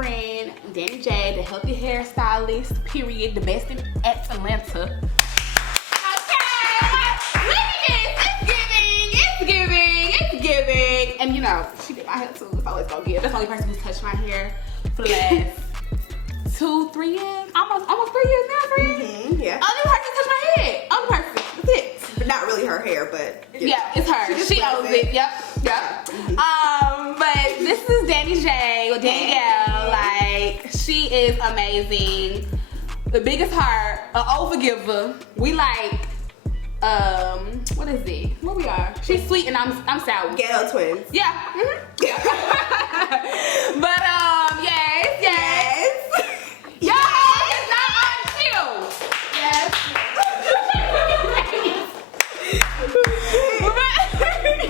friend, Dani J, the healthy hairstylist, period, the best in Atlanta. Okay, look at this, it's giving. And you know, she did my hair too, it's always gonna give. That's the only person who's touched my hair for the last 2-3 years, almost 3 years now, friend. Yeah. Only person touched my head, only person, that's it. But not really her hair, but yeah, it's her. She owns it. Yep. But this is Dani J with Danielle. Like, she is amazing. The biggest heart, an old forgiver. We like, what is it? What we are? She's sweet and I'm sour. Ghetto twins. Yeah. But yes. Y'all, it's not on cue. Yes.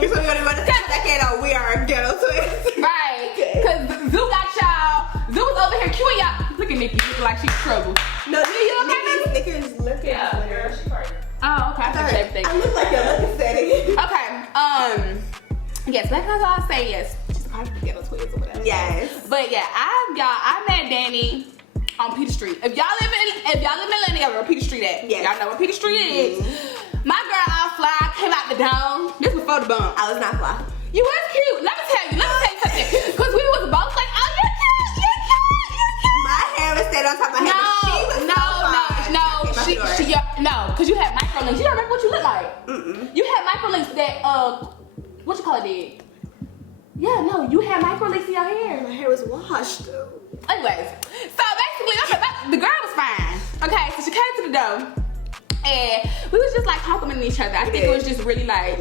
So we're gonna we are ghetto twins. Right. Cause Zoo got y'all. Zoo was over here cueing y'all. Look at Nikki, looking like she's trouble. No, you okay, Nikki's Snickers looking. Yeah, girl, she pregnant. Oh, okay. I everything. I look like your looking setting. Okay. Yes, that's all I say. Yes, she's part of the ghetto twins or whatever. Yes. But yeah, I met Dani on Peter Street. If y'all live in Atlanta, where Peter Street at? Yes. Y'all know where Peter Street is. My girl all fly came out the dome. This before the bump. I was not fly. You was cute. Let me tell you something. Cause we was both like, oh, you're cute. My hair was stayed on top of my head. No, cause you had micro links. You don't remember what you look like. You had micro links that what you call it did? Yeah, no, you had micro links in your hair. My hair was washed. Anyways, so basically, the girl was fine. Okay, so she came to the door. And we was just like complimenting each other. I think it was just really like,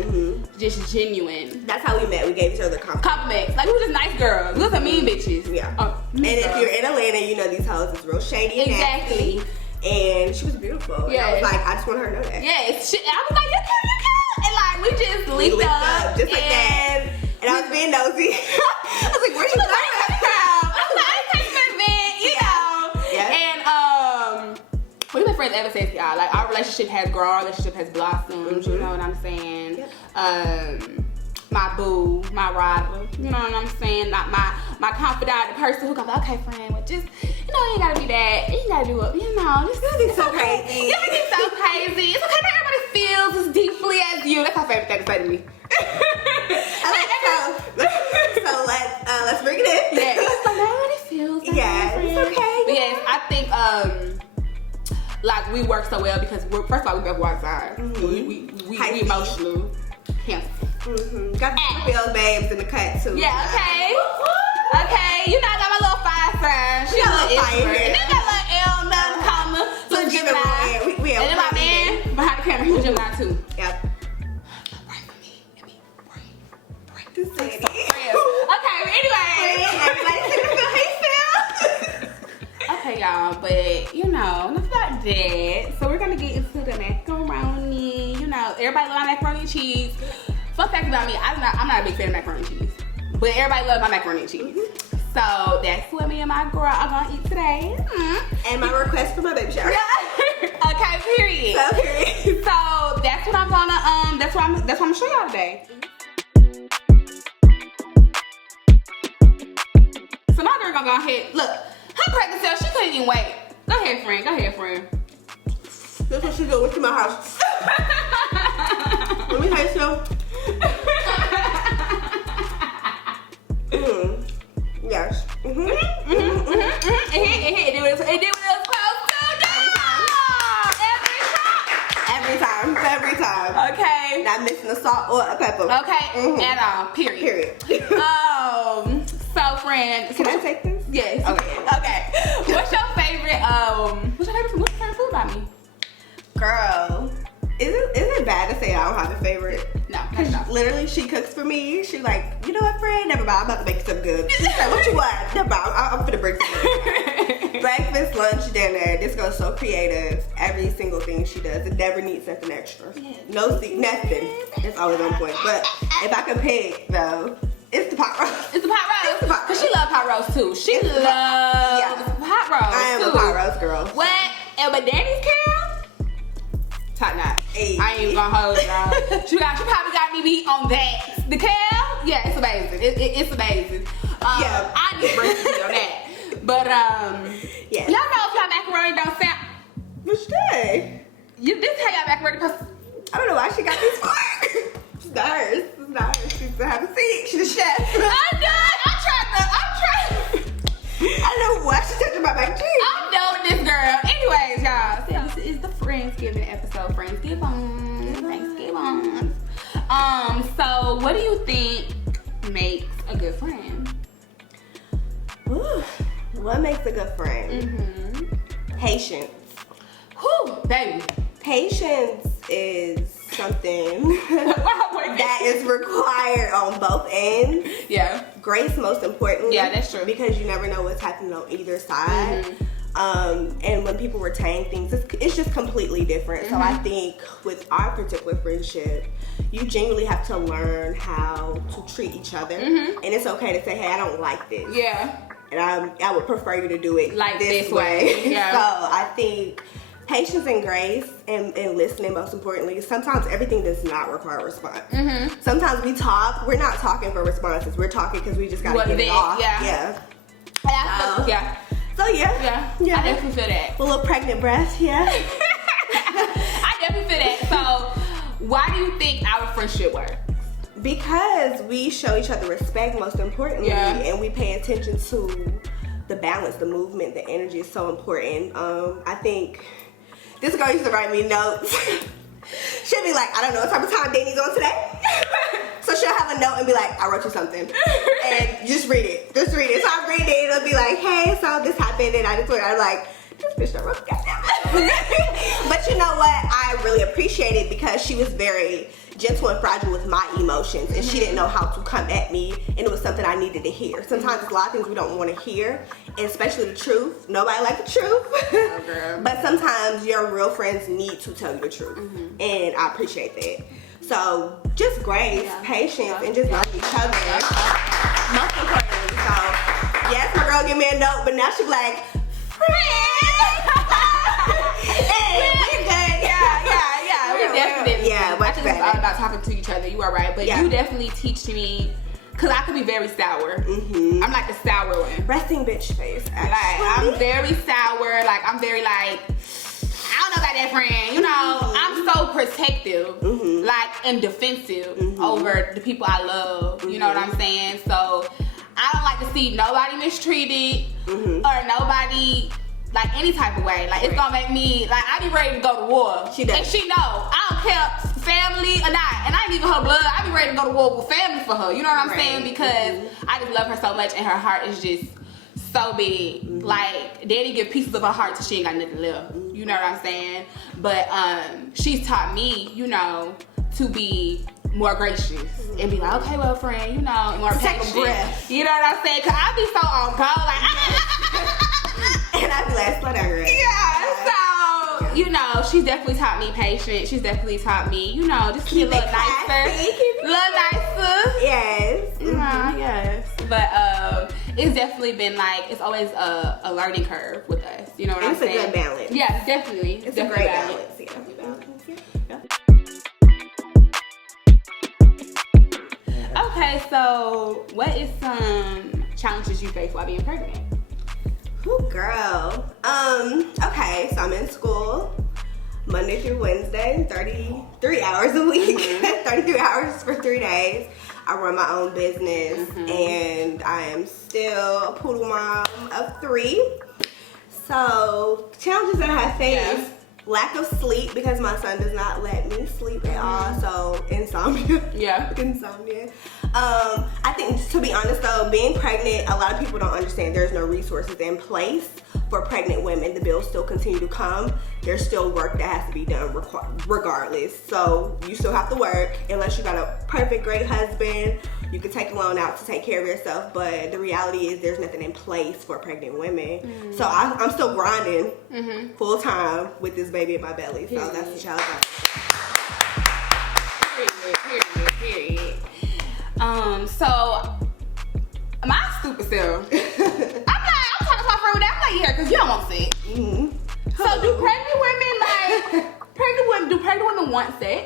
just genuine. That's how we met. We gave each other compliments. Like, we were just nice girls. We was some mean bitches. Yeah. Mean and girls. if you're in Atlanta, you know these hoes is real shady and exactly. nasty. And she was beautiful. Yeah. And I was like, I just want her to know that. Yes. I was like, you're cute. And like, we just linked up. Just like that. And I was being nosy. I was like, where'd you go? We've been friends ever since, y'all. Like, our relationship has grown, our relationship has blossomed, you know what I'm saying? Yep. My boo, my rider, you know what I'm saying? Like my confidant, the person who goes, okay, friend, well, just, you know, you ain't gotta be that, you gotta do it, you know, this is so crazy. You be so crazy. It's okay, not everybody feels as deeply as you. That's my favorite thing to say to me. So let's bring it in. Yes. So everybody feels that. Yeah, it's okay. But yes, I think, like, we work so well because first of all, we both work hard. We emotional. Cancer. Got the those babes in the cut too. Yeah, okay. Okay, you know I got my little fire sign. She got a little fire here. And then got a little L, nothing, comma, little Gemini. And then my man behind the camera, he was Gemini too. Yep. Right for me. I mean, right. This lady. Okay, but anyway. Everybody's gonna feel how you feel. Okay, y'all, but you know, enough about that. So we're gonna get into the macaroni. You know, everybody love macaroni and cheese. Fun fact about me, I'm not a big fan of macaroni and cheese, but everybody loves my macaroni and cheese. So that's what me and my girl are gonna eat today. And my request for my baby shower. Okay, period. So that's what I'm gonna that's what I'm gonna show y'all today. So my girl gonna go ahead. Look, her pregnant self, she couldn't even wait. Go ahead, friend. That's what she do when she in my house. Let me tell you something. Yes. It did what it was supposed to do. Every time. Okay. Not missing a salt or a pepper. Okay. At all. Period. So friend, can I take this? Yes. Okay. What's your favorite food by me? Girl, is it bad to say I don't have a favorite? No. Literally, she cooks for me. She's like, you know what, friend? Never mind. I'm about to make something good. She's like, what you want? Never mind. I'm finna bring something. Breakfast, lunch, dinner. This girl's so creative. Every single thing she does. It never needs something extra. No, nothing. It's always on point. But if I could pick, though, it's the pot roast. It's the pot roast. Because she loves pot roast, too. She loves pot roast, I am a pot roast girl. What? And my daddy's Carol? Top notch. Hey. I ain't even gonna hold y'all. She probably got me beat on that. The Carol? Yeah, it's amazing. It's amazing. I need to break you on that. But Yes. y'all know if y'all macaroni don't sound. What's that? This how y'all macaroni supposed. I don't know why she got these for. It's not hers. It's not hers. She's to have a seat. She's a chef. I'm done. I'm trying. I don't know why she's touching my back cheek. I'm done with this girl. Anyways, y'all. So this is the Friendsgiving episode. Thanksgiving. So what do you think makes a good friend? Ooh, what makes a good friend? Patience. Whew, baby. Patience is something that is required on both ends. Yeah. Grace, most importantly. Yeah, that's true. Because you never know what's happening on either side. And when people retain things, it's just completely different. So I think with our particular friendship, you genuinely have to learn how to treat each other. And it's okay to say, hey, I don't like this. Yeah. And I would prefer you to do it like this way. Yeah. So I think patience and grace and listening, most importantly. Sometimes everything does not require a response. Sometimes we talk, we're not talking for responses. We're talking because we just got to get it off. Yeah. So yeah. I definitely feel that. A little pregnant breath, yeah. I definitely feel that. So why do you think our friendship works? Because we show each other respect, most importantly, and we pay attention to the balance, the movement, the energy is so important. I think this girl used to write me notes. She'll be like, I don't know what type of time Danny's on today. So she'll have a note and be like, I wrote you something. And just read it. Just read it. So I read it, it'll be like, hey, so this happened, and I just went, I'm like, this bitch don't wrote goddamn. But you know what? I really appreciate it because she was very gentle and fragile with my emotions, and she didn't know how to come at me, and it was something I needed to hear. Sometimes there's a lot of things we don't want to hear, and especially the truth. Nobody likes the truth. But sometimes your real friends need to tell you the truth, and I appreciate that. So just grace, patience, and just love each other. Most importantly. So yes, my girl give me a note, but now she's like, I think it's all about talking to each other. You are right, but you definitely teach me, cause I could be very sour. I'm like the sour one. Resting bitch face. Actually. Like I'm very sour. Like I'm very like, I don't know about that friend. You know, I'm so protective, like and defensive over the people I love. You know what I'm saying? So I don't like to see nobody mistreated or nobody. Like any type of way, like it's gonna make me like I be ready to go to war. She does. And she know I don't care family or not, and I ain't even her blood. I be ready to go to war with family for her. You know what I'm saying? Because I just love her so much, and her heart is just so big. Like Daddy give pieces of her heart till she ain't got nothing left. You know what I'm saying? But she's taught me, you know, to be more gracious and be like, okay, well, friend, you know, more patient. Take a breath. You know what I'm saying? Cause I be so on go, like. And I be like, slow down, girl. Yeah, so, you know, she's definitely taught me patience. She's definitely taught me, you know, just be a little nicer. Yes. Yes. But it's definitely been like, it's always a learning curve with us. You know what I'm saying? It's a good balance. Yeah, definitely. It's a great balance. Okay, so what is some challenges you face while being pregnant? Ooh, girl. Okay, so I'm in school Monday through Wednesday, 33 hours a week, 33 hours for 3 days. I run my own business, and I am still a poodle mom of 3. So, challenges that I have faced, lack of sleep because my son does not let me sleep at all, so insomnia. Insomnia. I think, to be honest though, being pregnant, a lot of people don't understand there's no resources in place for pregnant women. The bills still continue to come. There's still work that has to be done regardless. So you still have to work unless you got a perfect, great husband. You can take a loan out to take care of yourself, but the reality is there's nothing in place for pregnant women. So I'm still grinding full time with this baby in my belly. So that's the challenge. Period. So my stupid self, I'm talking to my friend with that. I'm like, yeah, because you don't want sex. So do pregnant women want sex?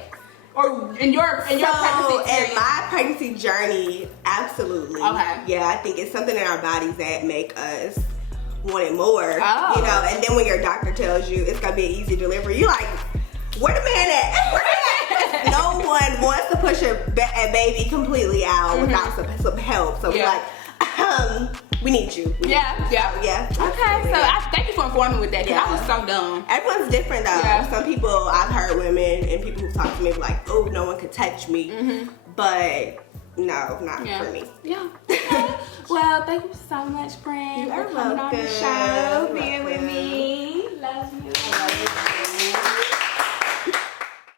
Or in your pregnancy experience? In my pregnancy journey, absolutely. Okay. Yeah, I think it's something in our bodies that make us wanted more. Oh. You know, and then when your doctor tells you it's gonna be an easy delivery, you like, where the man at? No one wants to push a baby completely out without some help. So we're like, we need you. Yeah. Okay, so I thank you for informing me with that, because I was so dumb. Everyone's different though. Yeah. Some people, I've heard women and people who talk to me like, oh, no one could touch me. But no, not for me. Yeah. Okay. Well, thank you so much, friend, for coming on the show, being with me. Love you.